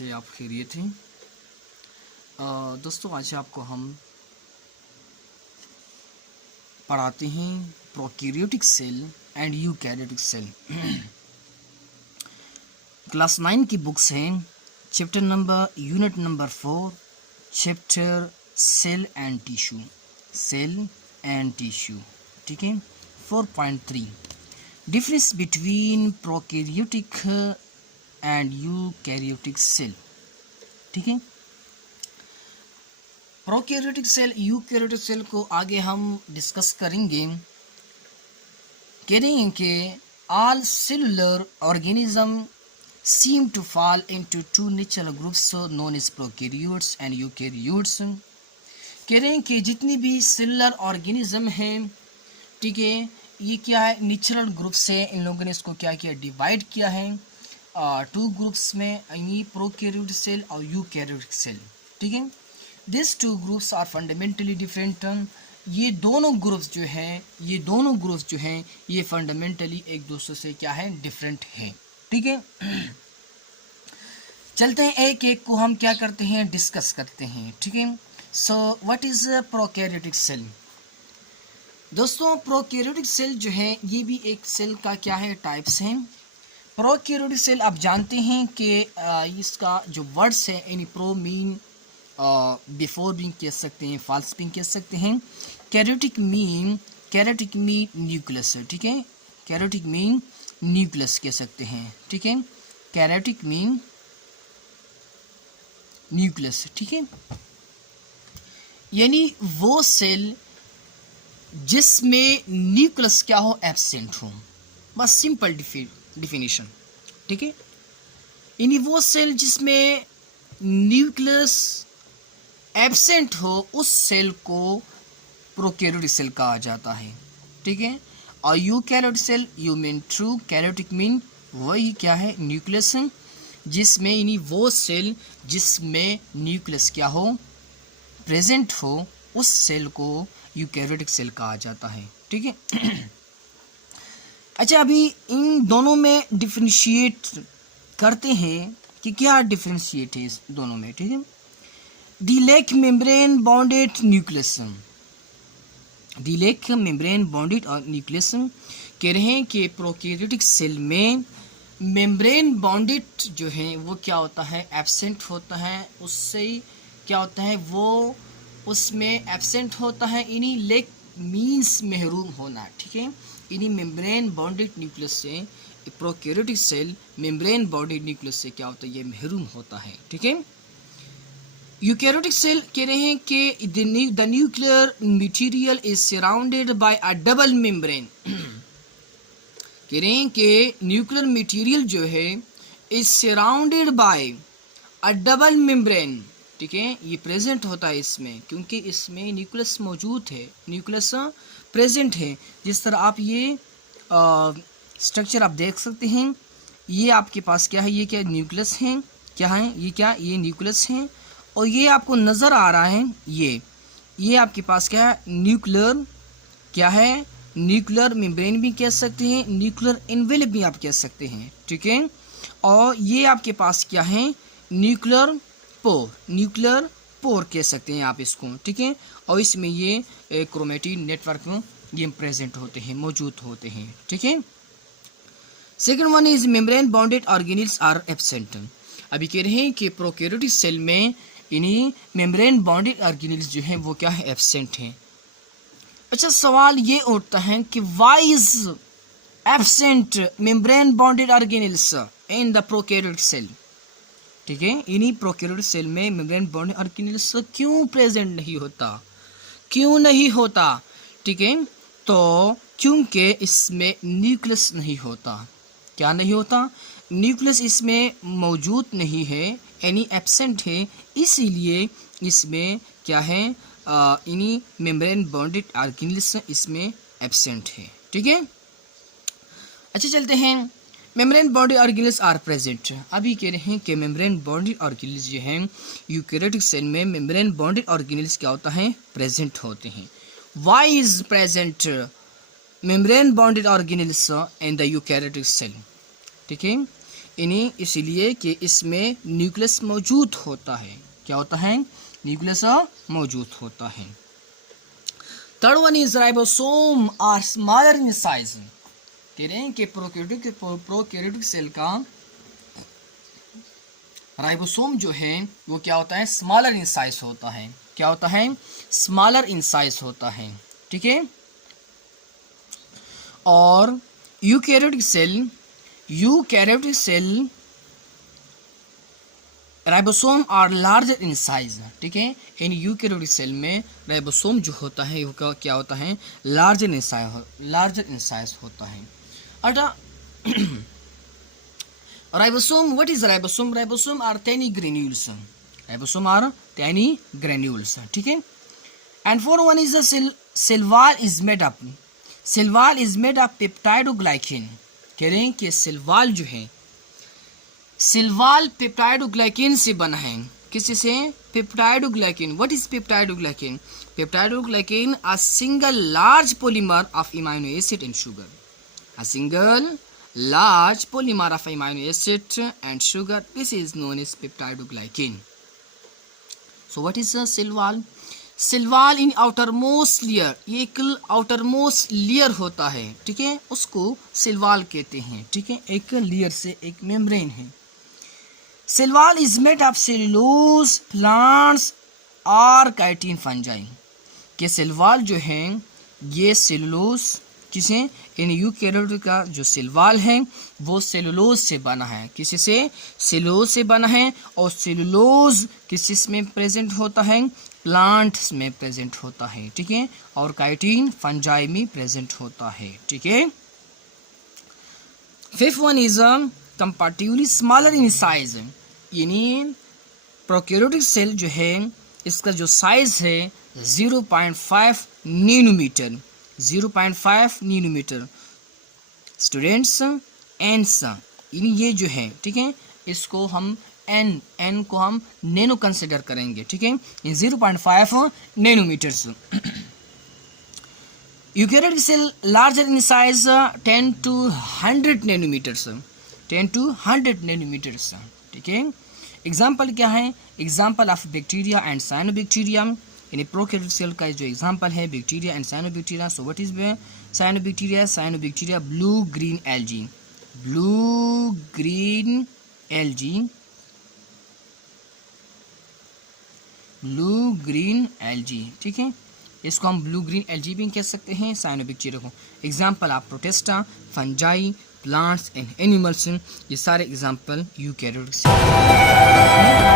कैसे आप खैरियत हैं। दोस्तों आज आपको हम पढ़ाते हैं prokaryotic cell and eukaryotic cell. Class 9 की बुक्स हैं, unit number 4, chapter cell and tissue, ठीक है। 4.3 difference between prokaryotic and eukaryotic cell, ठीक है। प्रोकैरियोटिक सेल यूकैरियोटिक सेल को आगे हम डिस्कस करेंगे। कह रहे हैं कि all cellular organism seem to fall into two natural groups known as prokaryotes and eukaryotes। कह रहे हैं कि जितनी भी सेलुलर ऑर्गेनिज्म है, ठीक है, ये क्या है, नेचुरल ग्रुप से इन लोगों ने इसको क्या किया, डिवाइड किया है टू ग्रुप्स में, यानी प्रोकैरियोटिक सेल और यूकैरियोटिक सेल, ठीक है। This two groups are fundamentally different. ये दोनों ग्रुप्स जो हैं ये फंडामेंटली एक दूसरे से क्या है, डिफरेंट हैं, ठीक है। चलते हैं एक एक को हम क्या करते हैं, डिस्कस करते हैं, ठीक है। So what is prokaryotic cell. दोस्तों प्रोकैरियोटिक सेल जो है ये भी एक सेल का क्या है, टाइप्स हैं। प्रोकैरियोटिक सेल आप जानते हैं कि इसका जो वर्ड्स है, यानी प्रो मीन बिफोर भी कह सकते हैं, फाल्स भी कह सकते हैं। कैरियोटिक मीन न्यूक्लियस, ठीक है। कैरियोटिक मीन न्यूक्लियस कह सकते हैं, ठीक है। कैरियोटिक मीन न्यूक्लियस, ठीक है, यानी वो सेल जिसमें न्यूक्लियस क्या हो, एब्सेंट हो, बस सिंपल डिफिनेशन, ठीक है। यानी वो सेल जिसमें न्यूक्लियस एब्सेंट हो उस सेल को प्रोकैरियोटिक सेल कहा जाता है, ठीक है। और eukaryotic cell, eu mean true, karyotic mean वही क्या है, न्यूक्लियस, जिसमें यानी वो सेल जिसमें न्यूक्लियस क्या हो, प्रेजेंट हो, उस सेल को यूकैरियोटिक सेल कहा जाता है, ठीक है। अच्छा, अभी इन दोनों में डिफरेंशिएट करते हैं कि क्या डिफरेंशिएट है इस दोनों में, ठीक है। दी लेक मेम्ब्रेन बॉन्डेड न्यूक्लियस, दी लेक मेम्ब्रेन बॉन्डेड और न्यूक्लियस कह रहे हैं कि प्रोकैरियोटिक सेल में मेम्ब्रेन बॉन्डेड जो है वो क्या होता है, एब्सेंट होता है, उससे क्या होता है, वो उसमें एब्सेंट होता है। इन्हीं लेक मीन्स महरूम होना, ठीक है। इन्हीं मेम्ब्रेन बॉन्डेड न्यूक्लियस से prokaryotic cell membrane bounded nucleus से क्या होता है, ये महरूम होता है, ठीक है। यूकैरियोटिक सेल कह रहे हैं कि the nuclear material is surrounded by a double membrane, कह रहे हैं कि न्यूक्लियर मटेरियल जो है is surrounded by a double membrane, ठीक है। ये प्रेजेंट होता है इसमें, क्योंकि इसमें न्यूक्लियस मौजूद है, न्यूक्लियस प्रेजेंट है। जिस तरह आप ये स्ट्रक्चर आप देख सकते हैं, ये आपके पास क्या है, ये क्या न्यूक्लियस है, क्या है ये, क्या ये न्यूक्लियस है, और ये आपको नज़र आ रहा है, ये आपके पास क्या है, न्यूक्लियर क्या है, न्यूक्लियर मेम्ब्रेन भी कह सकते हैं, न्यूक्लियर एनवेलप भी आप कह सकते हैं, ठीक है। और ये आपके पास क्या है, न्यूक्लियर पोर कह सकते हैं आप इसको, ठीक है। और इसमें ये क्रोमेटिन नेटवर्क में ये प्रेजेंट होते हैं, मौजूद होते हैं, ठीक है। Second one is membrane bounded organelles are absent. अभी कह रहे हैं कि प्रोकैरियोटिक सेल में इन्हीं मेम्ब्रेन बॉन्डेड ऑर्गेनेल्स जो हैं वो क्या है, एब्सेंट हैं। अच्छा, सवाल ये उठता है कि why is absent membrane bounded organelles in the prokaryotic cell, ठीक है। इन्हीं प्रोकैरियोटिक सेल में मेम्ब्रेन बॉन्डेड ऑर्गेनेल्स क्यों प्रेजेंट नहीं होता, ठीक है। तो क्योंकि इसमें न्यूक्लियस नहीं होता, क्या नहीं होता, न्यूक्लियस इसमें मौजूद नहीं है, यानी एब्सेंट है, इसीलिए इसमें क्या है, इन्हीं मेम्ब्रेन बॉन्डेड ऑर्गेनेल्स इसमें एब्सेंट है, ठीक है। अच्छा, चलते हैं membrane bounded organelles are present. अभी कह रहे हैं कि मेम्ब्रेन बॉन्डेड ऑर्गेनेल्स जो हैं यूकैरियोटिक सेल में मेम्ब्रेन बॉन्डेड ऑर्गेनेल्स क्या होता है, प्रेजेंट होते हैं। Why is present membrane bounded organelles in the eukaryotic cell, ठीक है। इन्हीं इसलिए कि इसमें न्यूक्लियस मौजूद होता है। क्या होता है? न्यूक्लियस मौजूद होता है। Third one is ribosome are smaller in size. कह रहे हैं कि प्रोकैरियोटिक सेल का राइबोसोम जो है वो क्या होता है? स्मॉलर इन साइज होता है। क्या होता है? स्मॉलर इन साइज होता है। ठीक है। और eukaryotic cell ribosome are larger in size. ठीक है। इन यूकैरियोटिक सेल में राइबोसोम जो होता है वो क्या होता है? लार्जर इन साइज होता है। अटा ribosome, what is ribosome? Ribosome are tiny granules। Ribosome are tiny granules। ठीक है। And four one is cell wall is made up. Cell wall is made up peptidoglycan. कह रहे हैं कि सेल वॉल जो है, सेल वॉल पेप्टाइडोग्लाइकेन से बना है। किसी से? Peptidoglycan. What is peptidoglycan? Peptidoglycan a single large polymer of amino acid and sugar. A single large polymer of amino acid and sugar. This is known as peptidoglycan. So what is a cell wall? Cell wall in outermost layer. ये एक outermost layer होता है। ठीक है। उसको cell wall कहते हैं। ठीक है। एक layer से एक membrane है। Cell wall is made of cellulose, plants और chitin fungi। के cell wall जो है ये सेलुलोज किसे? इन यूकैरियोट का जो सेल वॉल है वो सेलुलोज से बना है। किसी से? सेलुलोज से बना है। और सेलुलोज किस में प्रेजेंट होता है? प्लांट्स में प्रेजेंट होता है। ठीक है। और काइटिन फंजाई में प्रेजेंट होता है। ठीक है। Fifth one is comparatively smaller in size. यानी प्रोकैरियोटिक सेल जो है इसका जो साइज है 0.5 नैनोमीटर। 0.5 नैनोमीटर। स्टूडेंट्स एन्स ये जो है, ठीक है, इसको हम एन को हम नैनो कंसिडर करेंगे। ठीक है। 0.5 nanometers. Eukaryotic cell larger in size 10 to 100 nanometers. 10 to 100 nanometers. ठीक है। एग्जाम्पल क्या है? Example of bacteria and cyanobacteria. यानी प्रोकैरियोटिक सेल का जो एग्जाम्पल है bacteria and cyanobacteria. So what is cyanobacteria? Cyanobacteria blue green algae. Blue green algae. Blue green algae. ठीक है। इसको हम ब्लू ग्रीन एल्गी भी कह सकते हैं साइनोबैक्टीरिया को। Example of protista, fungi, plants and animals. ये सारे एग्जाम्पल यूकैरियोटिक सेल।